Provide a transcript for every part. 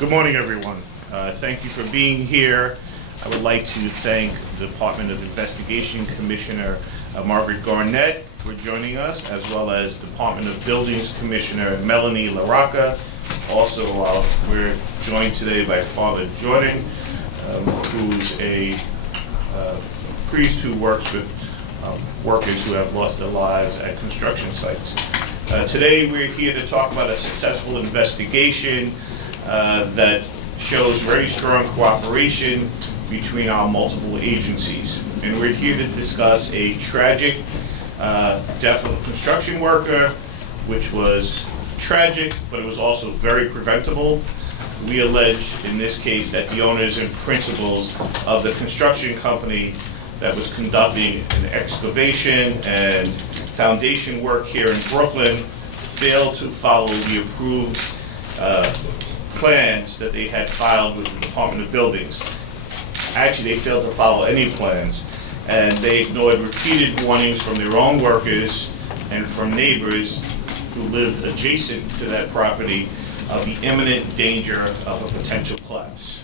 Good morning, everyone. Thank you for being here. I would like to thank the Department of Investigation Commissioner Margaret Garnett for joining us, as well as Department of Buildings Commissioner Melanie Rocca. Also, we're joined today by Father Jordan, who's a priest who works with workers who have lost their lives at construction sites. Today we're here to talk about a successful investigation that shows very strong cooperation between our multiple agencies. And we're here to discuss a tragic death of a construction worker, which was tragic, but it was also very preventable. We allege in this case that the owners and principals of the construction company that was conducting an excavation and foundation work here in Brooklyn failed to follow the approved plans that they had filed with the Department of Buildings. Actually, they failed to follow any plans, and they ignored repeated warnings from their own workers and from neighbors who lived adjacent to that property of the imminent danger of a potential collapse.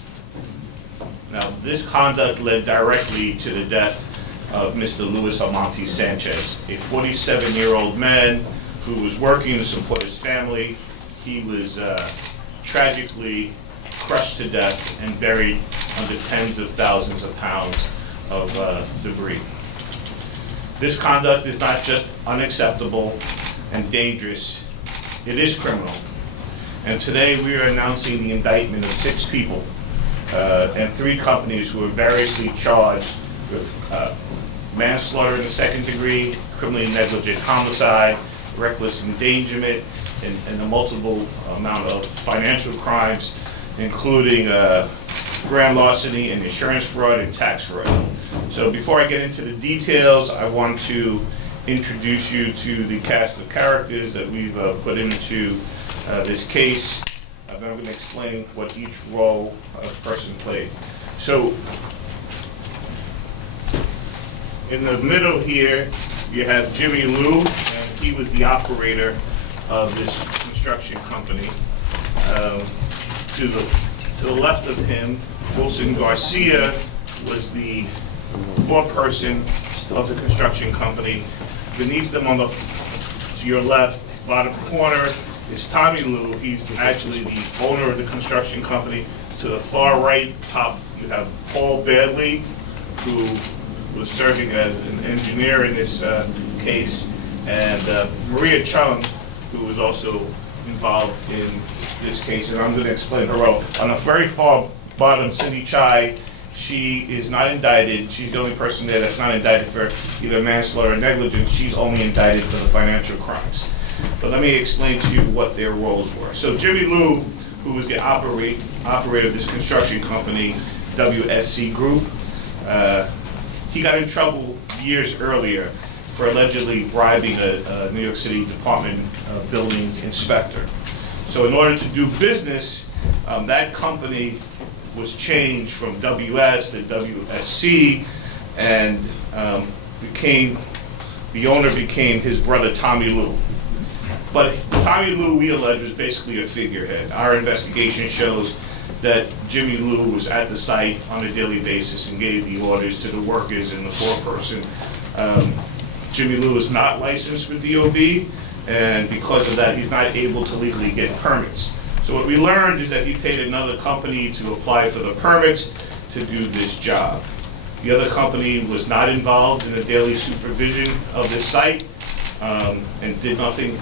Now, this conduct led directly to the death of Mr. Almonte Sanchez, a 47-year-old man who was working to support his family. He was tragically crushed to death and buried under tens of thousands of pounds of debris. This conduct is not just unacceptable and dangerous, it is criminal. And today we are announcing the indictment of 6 people and 3 companies who are variously charged with manslaughter in the 2nd degree, criminally negligent homicide, reckless endangerment, and a multiple amount of financial crimes, including grand larceny and insurance fraud and tax fraud. So before I get into the details, I want to introduce you to the cast of characters that we've put into this case. I'm going to explain what each role of person played. So in the middle here, you have Jimmy Lou, and he was the operator of this construction company. To the left of him, Wilson Garcia was the foreperson of the construction company. Beneath them to your left, bottom corner, is Tommy Lou. He's actually the owner of the construction company. To the far right top, you have Paul Badley, who was serving as an engineer in this case, and Maria Chung, who was also involved in this case, and I'm going to explain her role. On the very far bottom, Cindy Chai, she is not indicted. She's the only person there that's not indicted for either manslaughter or negligence. She's only indicted for the financial crimes. But let me explain to you what their roles were. So Jimmy Lou, who was the operator of this construction company, WSC Group, he got in trouble years earlier for allegedly bribing a New York City Department of Buildings inspector. So in order to do business, that company was changed from WS to WSC, and the owner became his brother Tommy Lou. But Tommy Lou, we allege, was basically a figurehead. Our investigation shows that Jimmy Lou was at the site on a daily basis and gave the orders to the workers in the foreperson. Jimmy Lou is not licensed with DOB, and because of that, he's not able to legally get permits. So what we learned is that he paid another company to apply for the permits to do this job. The other company was not involved in the daily supervision of this site and did nothing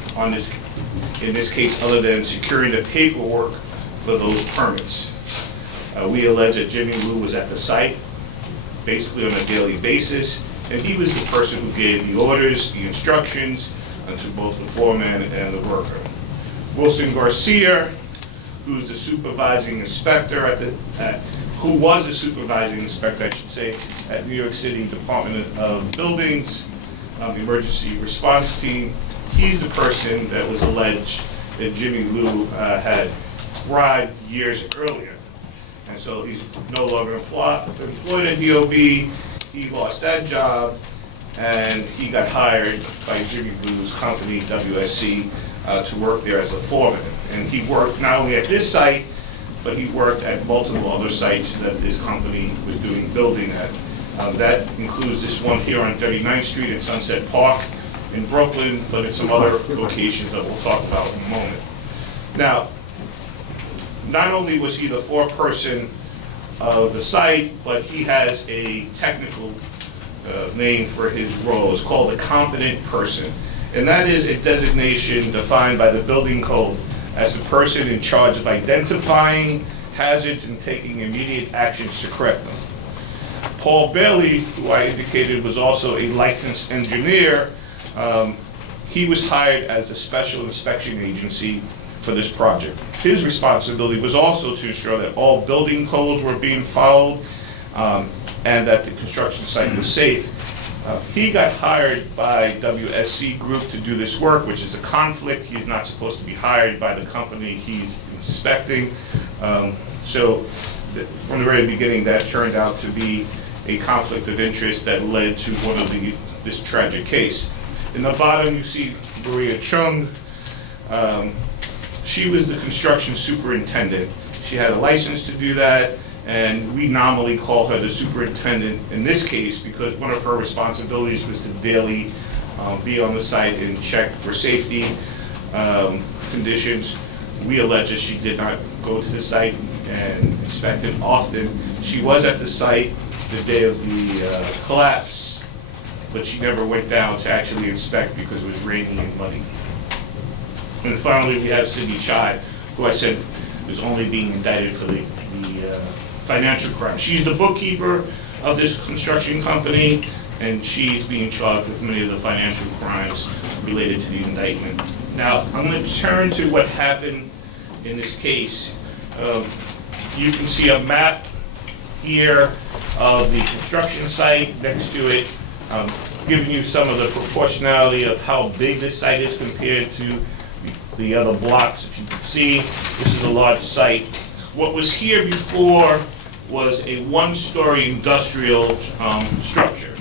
in this case other than securing the paperwork for those permits. We allege that Jimmy Lou was at the site basically on a daily basis, and he was the person who gave the orders, the instructions to both the foreman and the worker. Wilson Garcia, who's the supervising inspector who was a supervising inspector, I should say, at New York City Department of Buildings, the emergency response team. He's the person that was alleged that Jimmy Lou had bribed years earlier. And so he's no longer employed at DOB. He lost that job, and he got hired by Jimmy Lou's company, WSC, to work there as a foreman. And he worked not only at this site but he worked at multiple other sites that this company was doing building at. That includes this one here on 39th Street in Sunset Park in Brooklyn, but at some other locations that we'll talk about in a moment. Now, not only was he the foreperson of the site, but he has a technical name for his role. It's called the competent person. And that is a designation defined by the building code as the person in charge of identifying hazards and taking immediate actions to correct them. Paul Bailey, who I indicated was also a licensed engineer, he was hired as a special inspection agency for this project. His responsibility was also to ensure that all building codes were being followed and that the construction site was safe. He got hired by WSC Group to do this work, which is a conflict. He's not supposed to be hired by the company he's inspecting. So from the very beginning, that turned out to be a conflict of interest that led to this tragic case. In the bottom, you see Maria Chung. She was the construction superintendent. She had a license to do that, and we nominally call her the superintendent in this case because one of her responsibilities was to daily be on the site and check for safety conditions. We allege that she did not go to the site and inspect it often. She was at the site the day of the collapse, but she never went down to actually inspect because it was raining and muddy. And finally, we have Cindy Chai, who I said was only being indicted for the financial crime. She's the bookkeeper of this construction company, and she's being charged with many of the financial crimes related to the indictment. Now, I'm going to turn to what happened in this case. You can see a map here of the construction site next to it, giving you some of the proportionality of how big this site is compared to the other blocks that you can see. This is a large site. What was here before was a one-story industrial structure.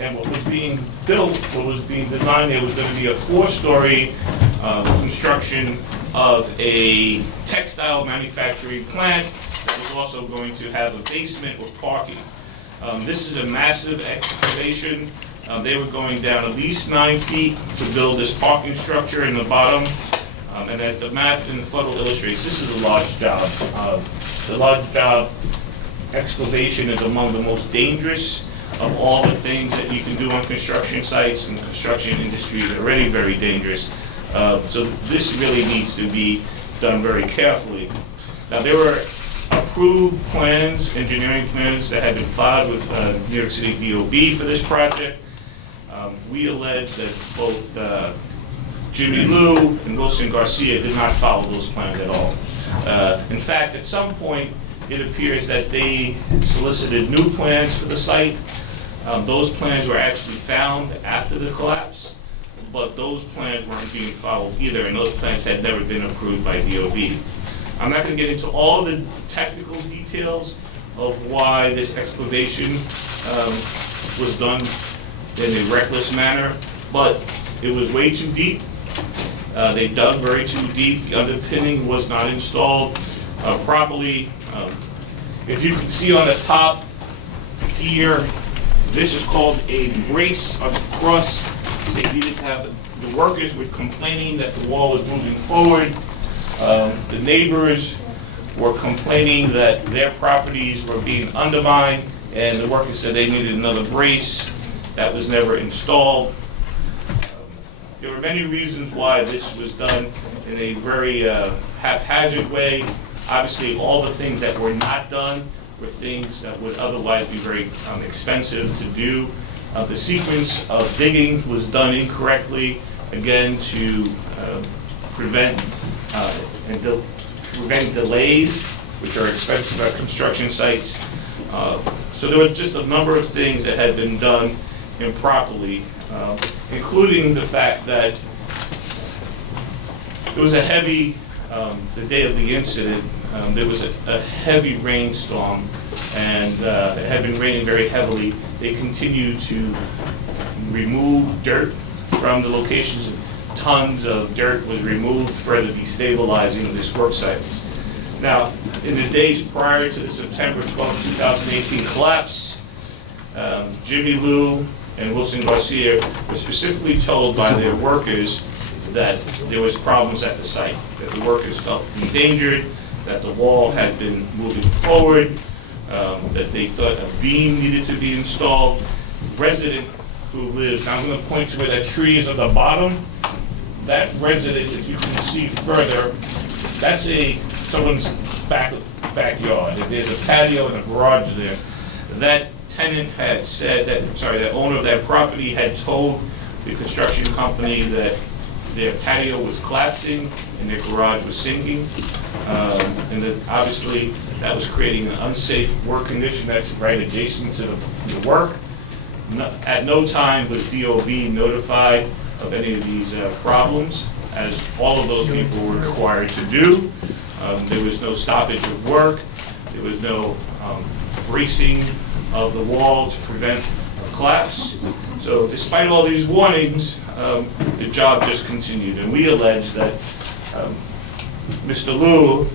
And what was being built, what was being designed there was going to be a four-story construction of a textile manufacturing plant that was also going to have a basement with parking. This is a massive excavation. They were going down at least 9 feet to build this parking structure in the bottom. And as the map in the photo illustrates, this is a large job. The large job excavation is among the most dangerous of all the things that you can do on construction sites, and the construction industry is already very dangerous. So this really needs to be done very carefully. Now, there were approved plans, engineering plans that had been filed with New York City DOB for this project. We allege that both Jimmy Lou and Wilson Garcia did not follow those plans at all. In fact, at some point, it appears that they solicited new plans for the site. Those plans were actually found after the collapse, but those plans weren't being followed either, and those plans had never been approved by DOB. I'm not going to get into all the technical details of why this excavation was done in a reckless manner, but it was way too deep. They dug very too deep. The underpinning was not installed properly. If you can see on the top here, this is called a brace on the cross. They needed to have, the workers were complaining that the wall was moving forward. The neighbors were complaining that their properties were being undermined, and the workers said they needed another brace. That was never installed. There were many reasons why this was done in a very haphazard way. Obviously, all the things that were not done were things that would otherwise be very expensive to do. The sequence of digging was done incorrectly, again, to prevent delays, which are expensive at construction sites. So there were just a number of things that had been done improperly, including the fact that it was a heavy, the day of the incident, there was a heavy rainstorm, and it had been raining very heavily. They continued to remove dirt from the locations, and tons of dirt was removed, further destabilizing this work site. Now, In the days prior to the September 12, 2018 collapse, Jimmy Lou and Wilson Garcia were specifically told by their workers that there was problems at the site, that the workers felt endangered, that the wall had been moving forward, that they thought a beam needed to be installed. Resident who lived, I'm going to point to where that tree is at the bottom. That resident, if you can see further, that's someone's backyard. There's a patio and a garage there. That tenant had said that owner of that property had told the construction company that their patio was collapsing and their garage was sinking. And that obviously that was creating an unsafe work condition that's right adjacent to the work. At no time was DOB notified of any of these problems, as all of those people were required to do. There was no stoppage of work. There was no bracing of the wall to prevent a collapse. So despite all these warnings, the job just continued. And we allege that Mr. Liu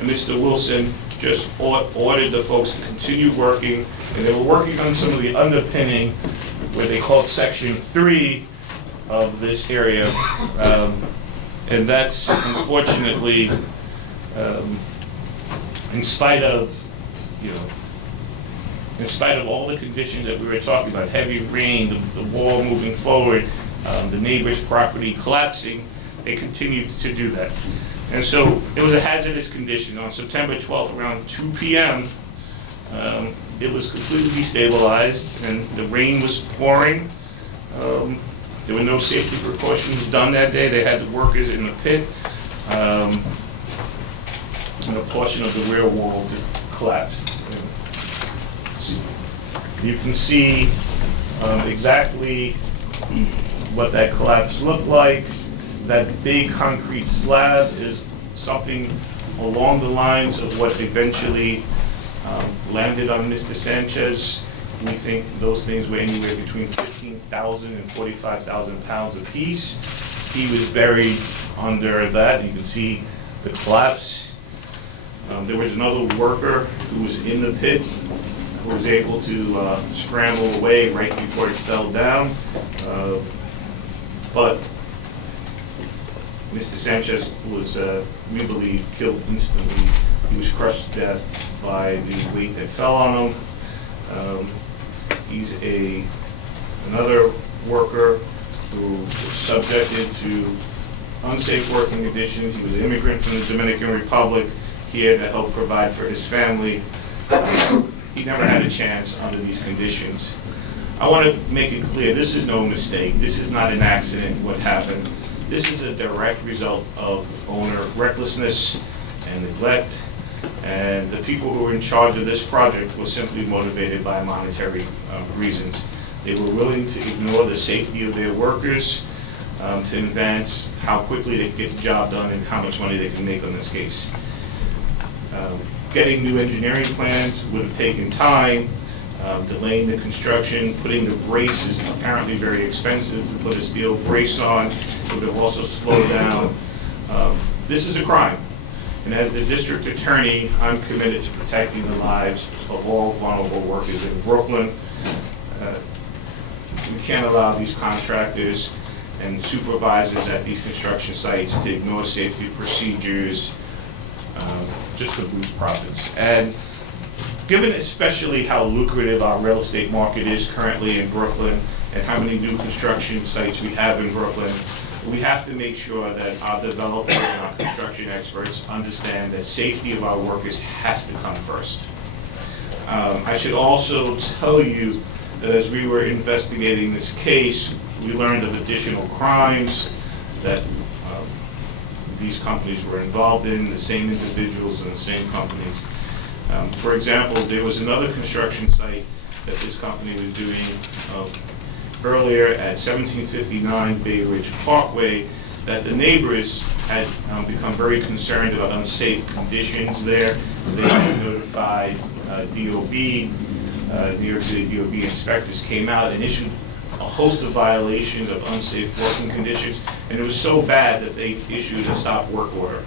and Mr. Wilson just ordered the folks to continue working, and they were working on some of the underpinning, where they called Section 3 of this area, and that's unfortunately, in spite of all the conditions that we were talking about, heavy rain, the wall moving forward, the neighbor's property collapsing, they continued to do that. And so it was a hazardous condition. On September 12th, around 2 p.m., it was completely destabilized, and the rain was pouring. There were no safety precautions done that day. They had the workers in the pit, and a portion of the rear wall just collapsed. You can see exactly what that collapse looked like. That big concrete slab is something along the lines of what eventually landed on Mr. Sanchez. We think those things were anywhere between 15,000 and 45,000 pounds apiece. He was buried under that. You can see the collapse. There was another worker who was in the pit who was able to scramble away right before it fell down. But Mr. Sanchez was, we believe, killed instantly. He was crushed to death by the weight that fell on him. He's another worker who was subjected to unsafe working conditions. He was an immigrant from the Dominican Republic here to help provide for his family. He never had a chance under these conditions. I want to make it clear, this is no mistake. This is not an accident, what happened. This is a direct result of owner recklessness and neglect, and the people who were in charge of this project were simply motivated by monetary reasons. They were willing to ignore the safety of their workers to advance how quickly they can get the job done and how much money they can make on this case. Getting new engineering plans would have taken time. Delaying the construction, putting the brace is apparently very expensive to put a steel brace on. It would have also slowed down. This is a crime. And as the district attorney, I'm committed to protecting the lives of all vulnerable workers in Brooklyn. We can't allow these contractors and supervisors at these construction sites to ignore safety procedures just to boost profits. And given especially how lucrative our real estate market is currently in Brooklyn and how many new construction sites we have in Brooklyn, we have to make sure that our developers and our construction experts understand that safety of our workers has to come first. I should also tell you that as we were investigating this case, we learned of additional crimes that these companies were involved in, the same individuals and the same companies. For example, there was another construction site that this company was doing earlier at 1759 Bay Ridge Parkway that the neighbors had become very concerned about unsafe conditions there. They had notified DOB. New York City DOB inspectors came out and issued a host of violations of unsafe working conditions, and it was so bad that they issued a stop work order.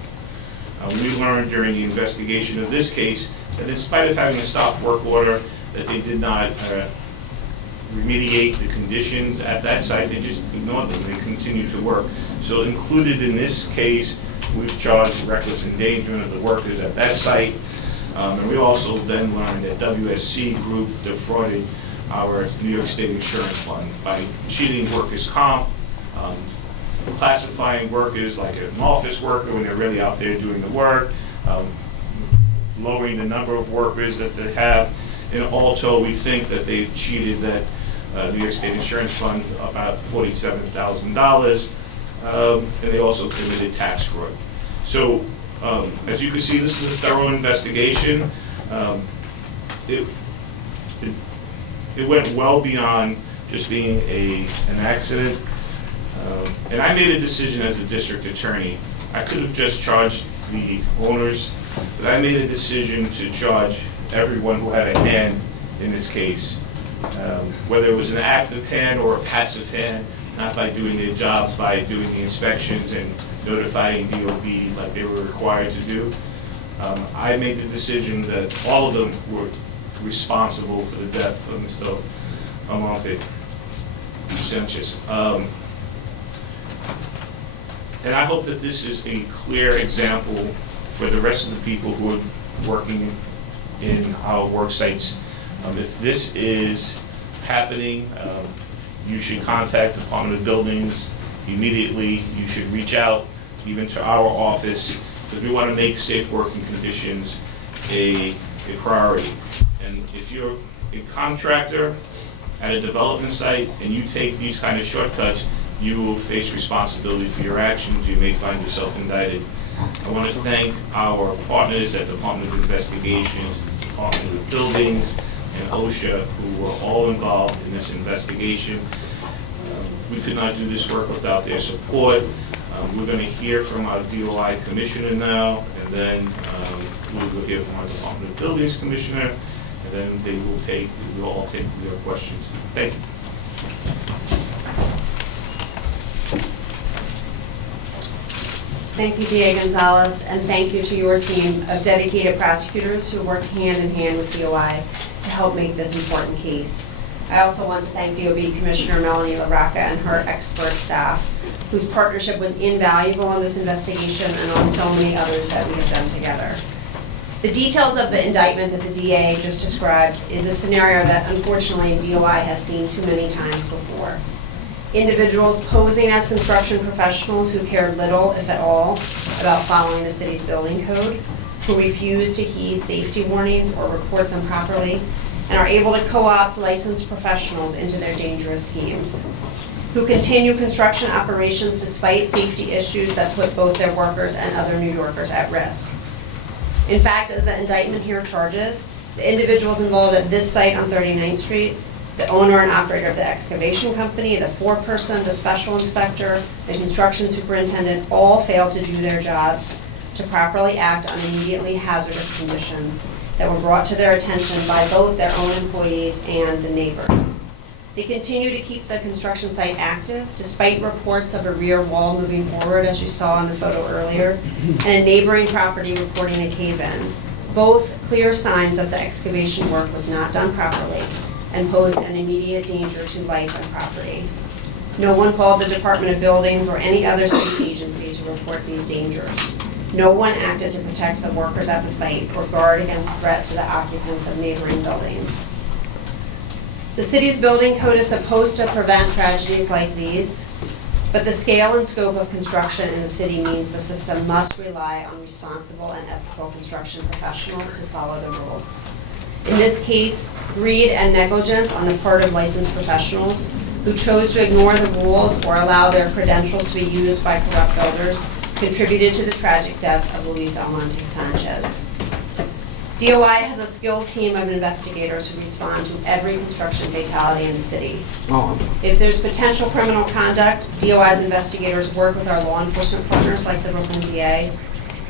We learned during the investigation of this case that in spite of having a stop work order, that they did not remediate the conditions at that site. They just ignored them. They continued to work. So included in this case, we've charged reckless endangerment of the workers at that site. And we also then learned that WSC Group defrauded our New York State Insurance Fund by cheating workers' comp, classifying workers like an office worker when they're really out there doing the work, lowering the number of workers that they have. And all told, we think that they've cheated that New York State Insurance Fund about $47,000, and they also committed tax fraud. So, as you can see, this is a thorough investigation. It went well beyond just being an accident. And I made a decision as a district attorney. I could have just charged the owners, but I made a decision to charge everyone who had a hand in this case, whether it was an active hand or a passive hand, not by doing their jobs, by doing the inspections and notifying DOB like they were required to do. I made the decision that all of them were responsible for the death of Mr. Almonte Sanchez. And I hope that this is a clear example for the rest of the people who are working in our work sites. If this is happening, you should contact the Department of Buildings immediately. You should reach out even to our office, because we want to make safe working conditions a priority. And if you're a contractor at a development site and you take these kind of shortcuts, you will face responsibility for your actions. You may find yourself indicted. I want to thank our partners at the Department of Investigations, Department of Buildings, and OSHA, who were all involved in this investigation. We could not do this work without their support. We're going to hear from our DOI commissioner now, and then we will hear from our Department of Buildings commissioner, and then we'll all take your questions. Thank you. Thank you, DA Gonzalez, and thank you to your team of dedicated prosecutors who worked hand in hand with DOI to help make this important case. I also want to thank DOB Commissioner Melanie Rocca and her expert staff, whose partnership was invaluable in this investigation and on so many others that we have done together. The details of the indictment that the DA just described is a scenario that unfortunately DOI has seen too many times before. Individuals posing as construction professionals who cared little, if at all, about following the city's building code, who refuse to heed safety warnings or report them properly, and are able to co-opt licensed professionals into their dangerous schemes, who continue construction operations despite safety issues that put both their workers and other New Yorkers at risk. In fact, as the indictment here charges, the individuals involved at this site on 39th Street, the owner and operator of the excavation company, the foreperson, the special inspector, the construction superintendent, all failed to do their jobs to properly act on immediately hazardous conditions that were brought to their attention by both their own employees and the neighbors. They continue to keep the construction site active despite reports of a rear wall moving forward, as you saw in the photo earlier, and a neighboring property reporting a cave-in, both clear signs that the excavation work was not done properly and posed an immediate danger to life and property. No one called the Department of Buildings or any other city agency to report these dangers. No one acted to protect the workers at the site or guard against threat to the occupants of neighboring buildings. The city's building code is supposed to prevent tragedies like these, but the scale and scope of construction in the city means the system must rely on responsible and ethical construction professionals who follow the rules. In this case, greed and negligence on the part of licensed professionals who chose to ignore the rules or allow their credentials to be used by corrupt builders contributed to the tragic death of Luis Almonte Sanchez. DOI has a skilled team of investigators who respond to every construction fatality in the city. If there's potential criminal conduct, DOI's investigators work with our law enforcement partners like the Brooklyn DA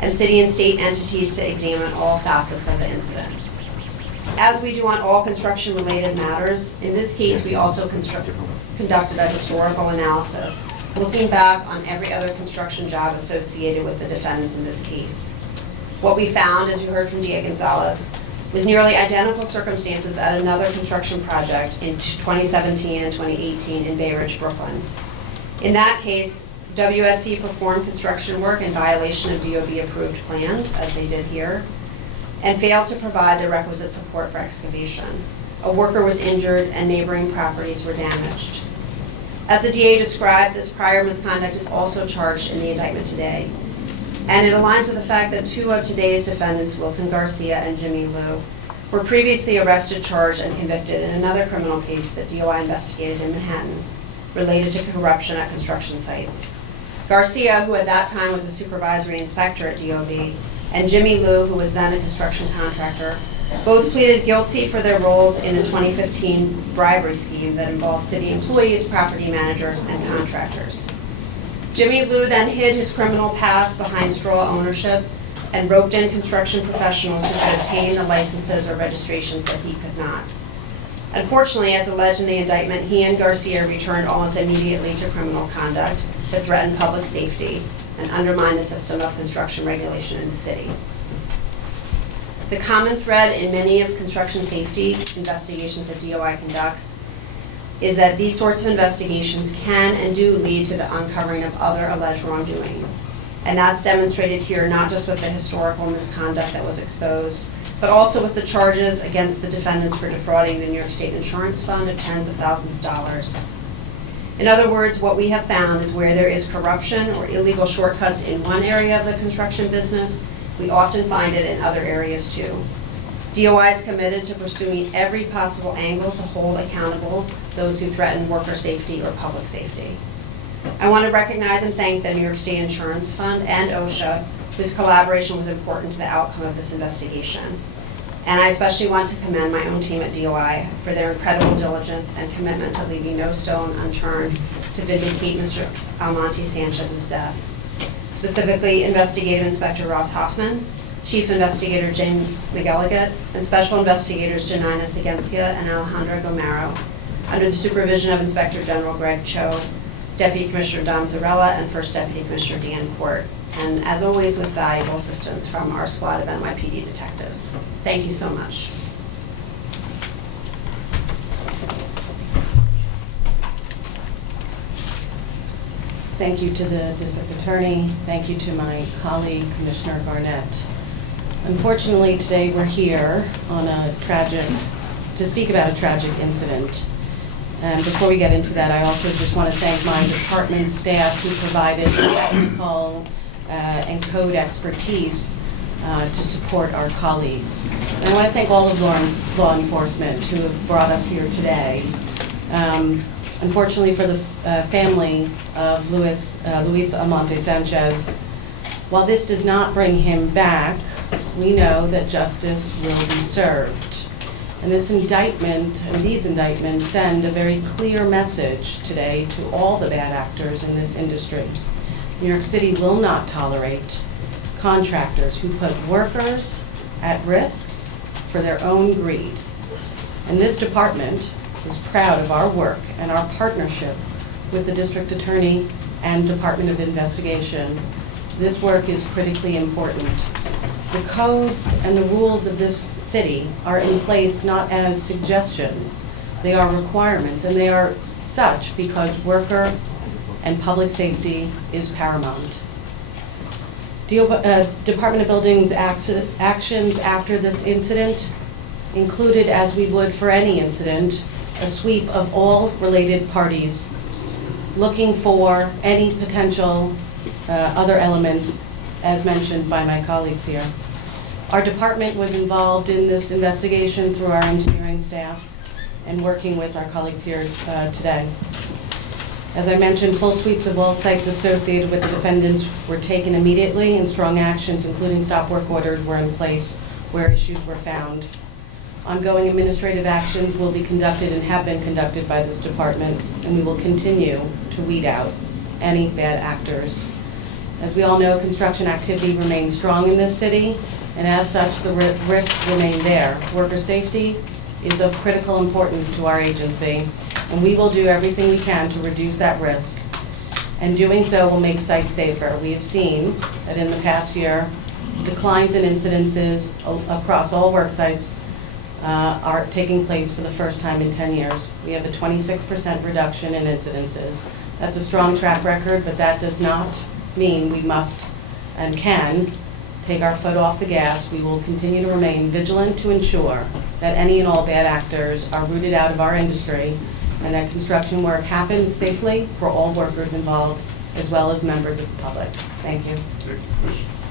and city and state entities to examine all facets of the incident. As we do on all construction-related matters, in this case we also conducted a historical analysis, looking back on every other construction job associated with the defendants in this case. What we found, as you heard from DA Gonzalez, was nearly identical circumstances at another construction project in 2017 and 2018 in Bay Ridge, Brooklyn. In that case, WSC performed construction work in violation of DOB-approved plans, as they did here, and failed to provide the requisite support for excavation. A worker was injured and neighboring properties were damaged. As the DA described, this prior misconduct is also charged in the indictment today. And it aligns with the fact that two of today's defendants, Wilson Garcia and Jimmy Liu, were previously arrested, charged, and convicted in another criminal case that DOI investigated in Manhattan related to corruption at construction sites. Garcia, who at that time was a supervisory inspector at DOB, and Jimmy Liu, who was then a construction contractor, both pleaded guilty for their roles in a 2015 bribery scheme that involved city employees, property managers, and contractors. Jimmy Liu then hid his criminal past behind straw ownership and roped in construction professionals who could obtain the licenses or registrations that he could not. Unfortunately, as alleged in the indictment, he and Garcia returned almost immediately to criminal conduct that threatened public safety and undermined the system of construction regulation in the city. The common thread in many of construction safety investigations that DOI conducts is that these sorts of investigations can and do lead to the uncovering of other alleged wrongdoing. And that's demonstrated here not just with the historical misconduct that was exposed, but also with the charges against the defendants for defrauding the New York State Insurance Fund of tens of thousands of dollars. In other words, what we have found is where there is corruption or illegal shortcuts in one area of the construction business, we often find it in other areas too. DOI is committed to pursuing every possible angle to hold accountable those who threaten worker safety or public safety. I want to recognize and thank the New York State Insurance Fund and OSHA, whose collaboration was important to the outcome of this investigation. And I especially want to commend my own team at DOI for their incredible diligence and commitment to leaving no stone unturned to vindicate Mr. Almonte Sanchez's death. Specifically, Investigative Inspector Ross Hoffman, Chief Investigator James McElligott, and Special Investigators Janina Sigensia and Alejandra Gomero, under the supervision of Inspector General Greg Cho, Deputy Commissioner Dom Zarella, and First Deputy Commissioner Dan Court, and as always with valuable assistance from our squad of NYPD detectives. Thank you so much. Thank you to the District Attorney. Thank you to my colleague, Commissioner Garnett. Unfortunately, today we're here on to speak about a tragic incident. And before we get into that, I also just want to thank my department staff who provided technical and code expertise to support our colleagues. And I want to thank all of law enforcement who have brought us here today. Unfortunately for the family of Luis Almonte Sanchez, while this does not bring him back, we know that justice will be served. And this indictment, and these indictments, send a very clear message today to all the bad actors in this industry. New York City will not tolerate contractors who put workers at risk for their own greed. And this department is proud of our work and our partnership with the District Attorney and Department of Investigation. This work is critically important. The codes and the rules of this city are in place not as suggestions, they are requirements, and they are such because worker and public safety is paramount. Department of Buildings actions after this incident included, as we would for any incident, a sweep of all related parties looking for any potential other elements, as mentioned by my colleagues here. Our department was involved in this investigation through our engineering staff and working with our colleagues here today. As I mentioned, full sweeps of all sites associated with the defendants were taken immediately, and strong actions, including stop work orders, were in place where issues were found. Ongoing administrative actions will be conducted and have been conducted by this department, and we will continue to weed out any bad actors. As we all know, construction activity remains strong in this city, and as such, the risks remain there. Worker safety is of critical importance to our agency, and we will do everything we can to reduce that risk. And doing so will make sites safer. We have seen that in the past year, declines in incidences across all work sites are taking place for the first time in 10 years. We have a 26% reduction in incidences. That's a strong track record, but that does not mean we must and can take our foot off the gas. We will continue to remain vigilant to ensure that any and all bad actors are rooted out of our industry and that construction work happens safely for all workers involved as well as members of the public. Thank you. Thank you, Commissioner.